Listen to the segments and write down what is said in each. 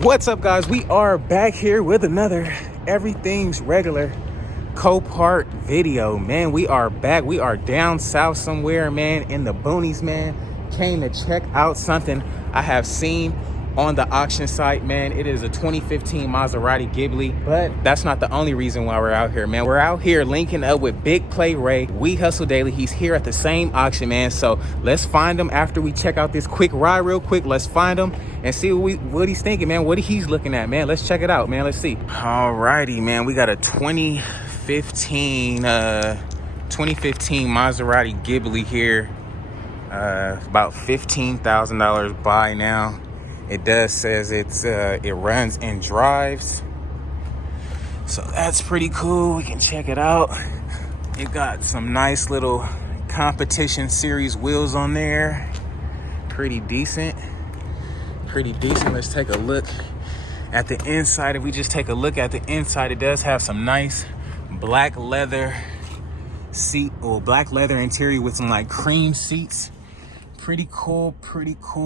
What's up, guys? We are back here with another Everything's Regular Copart video, man. We are back. We are down south somewhere, man, in the boonies, man. Came to check out something I have seen on the auction site, man. It is a 2015 Maserati Ghibli, but that's not the only reason why we're out here, man. We're out here linking up with Big Play Ray. We Hustle Daily. He's here at the same auction, man. So let's find him after we check out this quick ride real quick. Let's find him and see what he's thinking, man. What he's looking at, man. Let's check it out, man. Let's see. Alrighty, man. We got a 2015 Maserati Ghibli here. About $15,000 buy now. It does says it runs and drives, so that's pretty cool. We can check it out. It got some nice little competition series wheels on there. Pretty decent. Let's take a look at the inside. If we just take a look at the inside, it does have some nice black leather seat or black leather interior with some like cream seats. Pretty cool.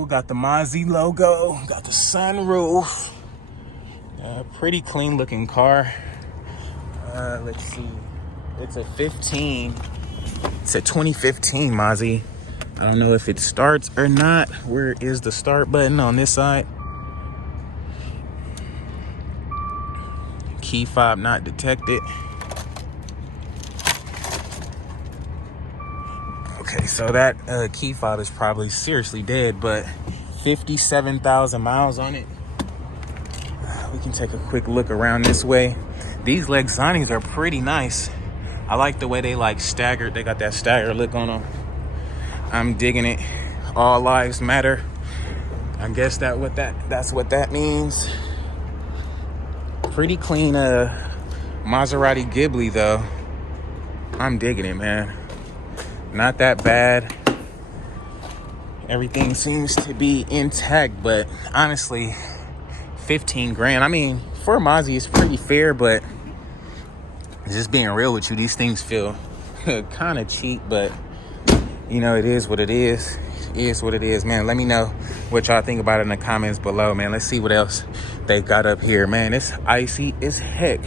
Got the Mazzy logo, got the sunroof. Pretty clean looking car. Let's see. It's a 2015 Mazzy. I don't know if it starts or not. Where is the start button on this side? Key fob not detected. Okay, so that key fob is probably seriously dead, but 57,000 miles on it. We can take a quick look around this way. These Lexanis are pretty nice. I like the way they like staggered. They got that staggered look on them. I'm digging it. All lives matter. I guess that's what that means. Pretty clean Maserati Ghibli though. I'm digging it, man. Not that bad. Everything seems to be intact, but honestly, 15 grand. I mean, for a Mazzy, it's pretty fair, but just being real with you, these things feel kind of cheap, but you know, it is what it is. It is what it is, man. Let me know what y'all think about it in the comments below, man. Let's see what else they got up here, man. It's icy as heck.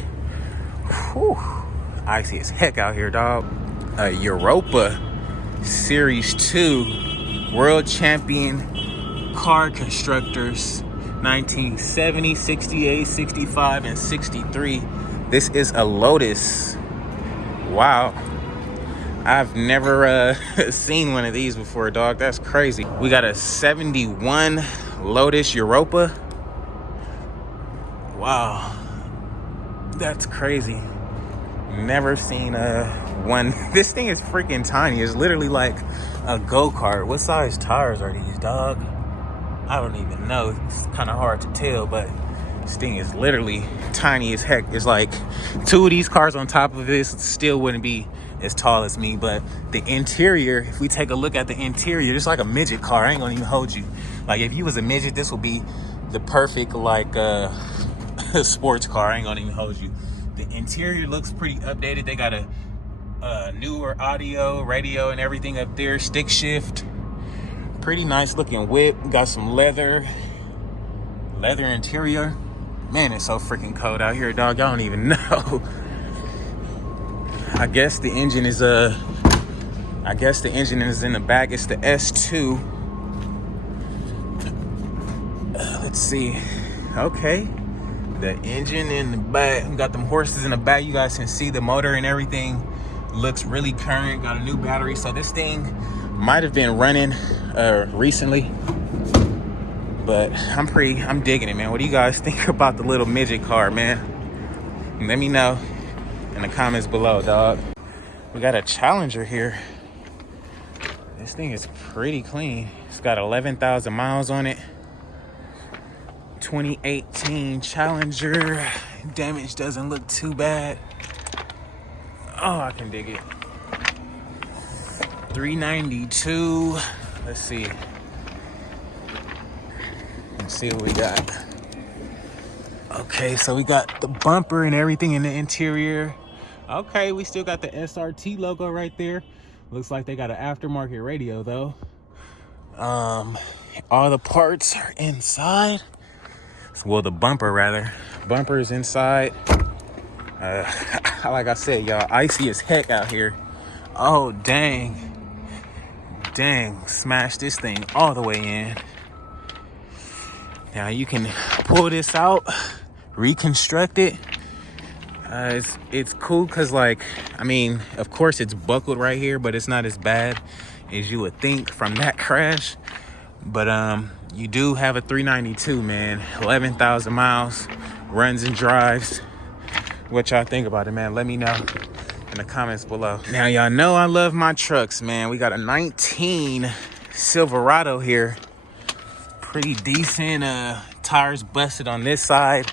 Whew. Icy as heck out here, dog. Europa Series 2 World Champion Car Constructors, 1970, 68, 65, and 63. This is a Lotus. Wow. I've never seen one of these before, dog. That's crazy. We got a 71 Lotus Europa. Wow. That's crazy. Never seen one. This thing is freaking tiny. It's literally like a go-kart. What size tires are these, dog? I don't even know. It's kind of hard to tell, but this thing is literally tiny as heck. It's like two of these cars on top of this still wouldn't be as tall as me. But the interior, if we take a look at the interior, it's like a midget car. I ain't gonna even hold you. Like if you was a midget, this would be the perfect like sports car. I ain't gonna even hold you. The interior looks pretty updated. They got a newer audio, radio, and everything up there. Stick shift. Pretty nice looking whip. Got some leather interior. Man, it's so freaking cold out here, dog. Y'all don't even know. I guess the engine is in the back. It's the S2. Let's see. Okay. The engine in the back. We got them horses in the back. You guys can see the motor and everything looks really current. Got a new battery. So this thing might have been running recently, but I'm digging it, man. What do you guys think about the little midget car, man? Let me know in the comments below, dog. We got a Challenger here. This thing is pretty clean. It's got 11,000 miles on it. 2018 Challenger. Damage doesn't look too bad. Oh, I can dig it. 392. Let's see what we got. Okay, so we got the bumper and everything in the interior. Okay, we still got the SRT logo right there. Looks like they got an aftermarket radio though. All the parts are inside. Well, the bumper rather. Bumper is inside. Like I said, y'all, icy as heck out here. Oh, dang. Dang, smashed this thing all the way in. Now you can pull this out, reconstruct it. It's cool because, like, I mean, of course it's buckled right here, but it's not as bad as you would think from that crash. But you do have a 392, man. 11,000 miles, runs and drives. What y'all think about it, man? Let me know in the comments below. Now, y'all know I love my trucks, man. We got a 19 Silverado here. Pretty decent. Tires busted on this side.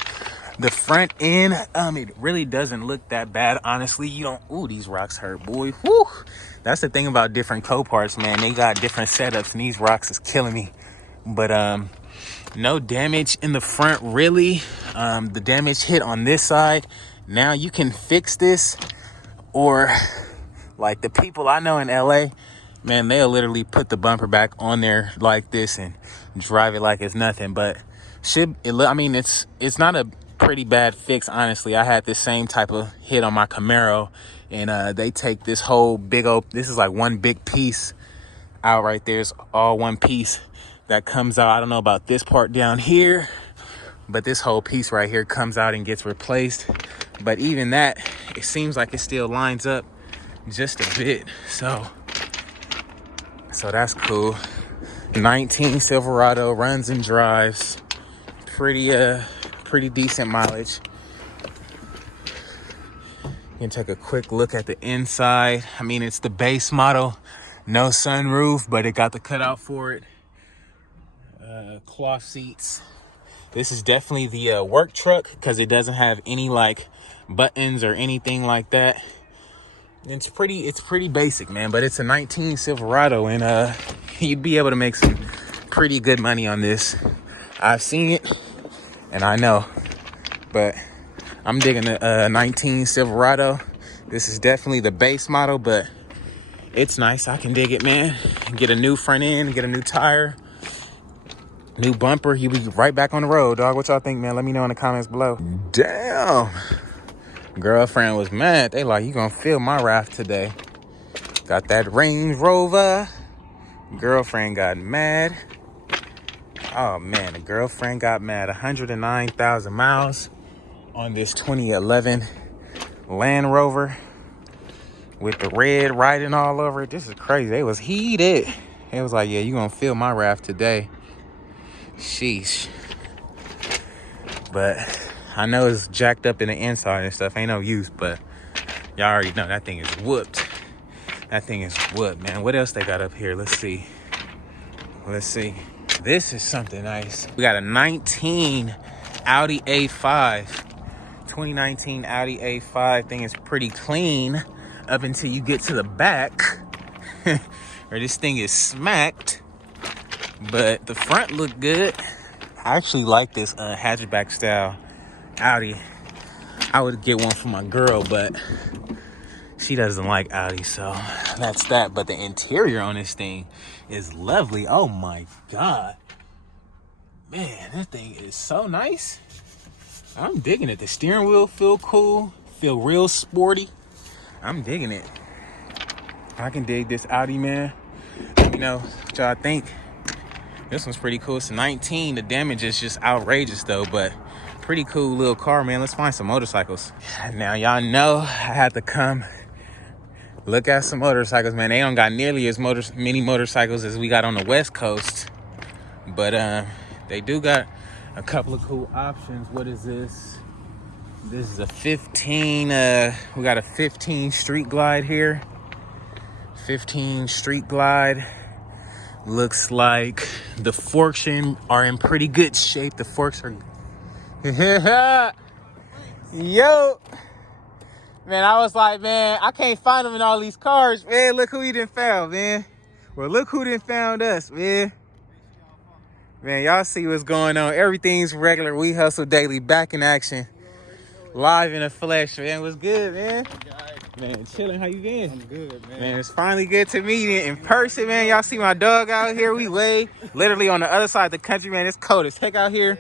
The front end, it really doesn't look that bad, honestly. You don't, ooh, these rocks hurt, boy. Woo! That's the thing about different Coparts, man. They got different setups, and these rocks is killing me. But no damage in the front, really. The damage hit on this side. Now you can fix this, or like the people I know in LA, man, they'll literally put the bumper back on there like this and drive it like it's nothing. But it's not a pretty bad fix, honestly. I had this same type of hit on my Camaro, and they take this whole big old, this is like one big piece out right there. It's all one piece that comes out. I don't know about this part down here, but this whole piece right here comes out and gets replaced. But even that, it seems like it still lines up just a bit. So that's cool. 19 Silverado, runs and drives. Pretty decent mileage. You can take a quick look at the inside. I mean, it's the base model, no sunroof, but it got the cutout for it. Cloth seats. This is definitely the work truck because it doesn't have any like buttons or anything like that. It's pretty basic, man, but it's a 19 Silverado, and you'd be able to make some pretty good money on this. I've seen it and I know, but I'm digging the 19 Silverado. This is definitely the base model, but it's nice. I can dig it, man. Get a new front end, get a new tire, new bumper. You'll be right back on the road, dog. What y'all think, man? Let me know in the comments below. Damn. Girlfriend was mad. They like, you gonna feel my wrath today. Got that Range Rover. Girlfriend got mad. Oh, man, the girlfriend got mad. 109,000 miles on this 2011 Land Rover with the red writing all over it. This is crazy. They was heated. It was like, yeah, you gonna feel my wrath today. Sheesh. But I know it's jacked up in the inside and stuff. Ain't no use, but y'all already know that thing is whooped. That thing is whooped, man. What else they got up here? Let's see. This is something nice. We got a 19 Audi A5. 2019 Audi A5. Thing is pretty clean up until you get to the back. Or this thing is smacked. But the front looked good. I actually like this hatchback style Audi. I would get one for my girl, but she doesn't like Audi, so that's that. But the interior on this thing is lovely. Oh my God. Man, that thing is so nice. I'm digging it. The steering wheel feel cool, feel real sporty. I'm digging it. I can dig this Audi, man. Let me know what y'all think. This one's pretty cool. It's a 19. The damage is just outrageous though, but pretty cool little car, man. Let's find some motorcycles. Now, y'all know I had to come look at some motorcycles, man. They don't got nearly as many motorcycles as we got on the West Coast, but they do got a couple of cool options. What is this? This is a 15. We got a 15 Street Glide here. 15 Street Glide. Looks like the forks are in pretty good shape. The forks are... Yo! Man, I was like, man, I can't find them in all these cars. Man, look who he done found, man. Well, look who done found us, man. Man, y'all see what's going on. Everything's regular. We hustle daily. Back in action. Live in the flesh, man. What's good, man? Man, chilling. How you been? I'm good, man. Man, it's finally good to meet you in person, man. Y'all see my dog out here? We lay literally on the other side of the country, man. It's cold as heck out here.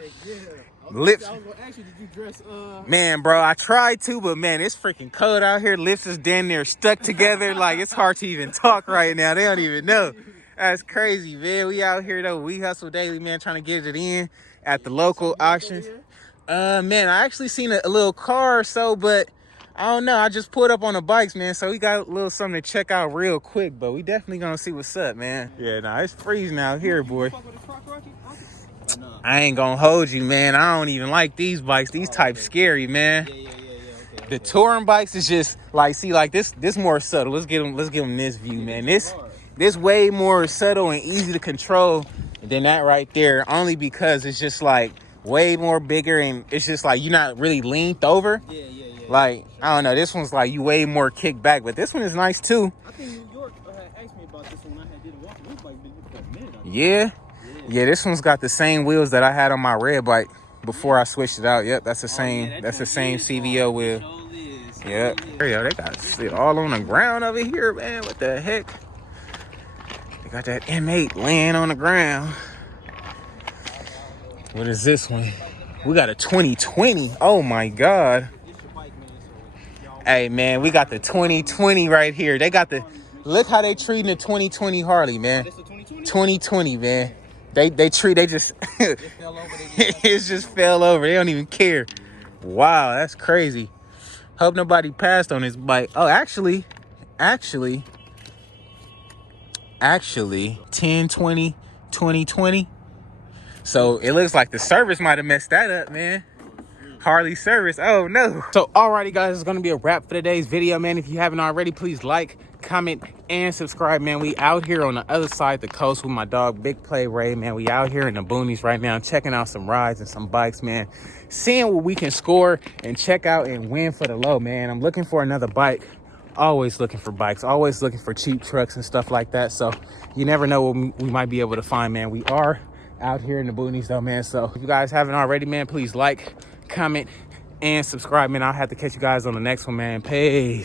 Lips. I was gonna ask you, did you dress? Man, bro, I tried to, but man, it's freaking cold out here. Lips is damn near stuck together. Like, it's hard to even talk right now. They don't even know. That's crazy, man. We out here though. We hustle daily, man, trying to get it in at the local auctions. Man, I actually seen a little car or so, but I don't know. I just pulled up on the bikes, man. So we got a little something to check out real quick, but we definitely gonna see what's up, man. Yeah, nah, it's freezing out here, boy. I ain't gonna hold you, man. I don't even like these bikes. These types scary, man. Okay. The touring bikes is just like, see, like this more subtle. Let's give them this view, man. This way more subtle and easy to control than that right there. Only because it's just like way more bigger and it's just like you're not really leaned over. Like, I don't know. This one's like you way more kicked back, but this one is nice too. I think New York asked me about this one when I did a walk. It was like for a minute. Yeah, this one's got the same wheels that I had on my red bike before I switched it out. Yep, that's the same. Yeah, that's the same CVO wheel. Yep. Yo, they got shit all on the ground over here, man. What the heck? They got that M8 laying on the ground. What is this one? We got a 2020. Oh my God. Hey man, we got the 2020 right here. They got the, look how they treating the 2020 Harley, man. 2020, man. They just it just fell over. They don't even care. Wow, that's crazy. Hope nobody passed on this bike. Oh, actually 1020 2020. So it looks like the service might have messed that up, man. Harley service. Oh no. So alrighty guys, it's gonna be a wrap for today's video, man. If you haven't already, please like, comment, and subscribe, man. We out here on the other side of the coast with my dog Big Play Ray, man. We out here in the boonies right now, checking out some rides and some bikes, man. Seeing what we can score and check out and win for the low, man. I'm looking for another bike. Always looking for bikes, always looking for cheap trucks and stuff like that. So you never know what we might be able to find, man. We are out here in the boonies though, man. So if you guys haven't already, man, please like, comment, and subscribe, man. I'll have to catch you guys on the next one, man. Peace.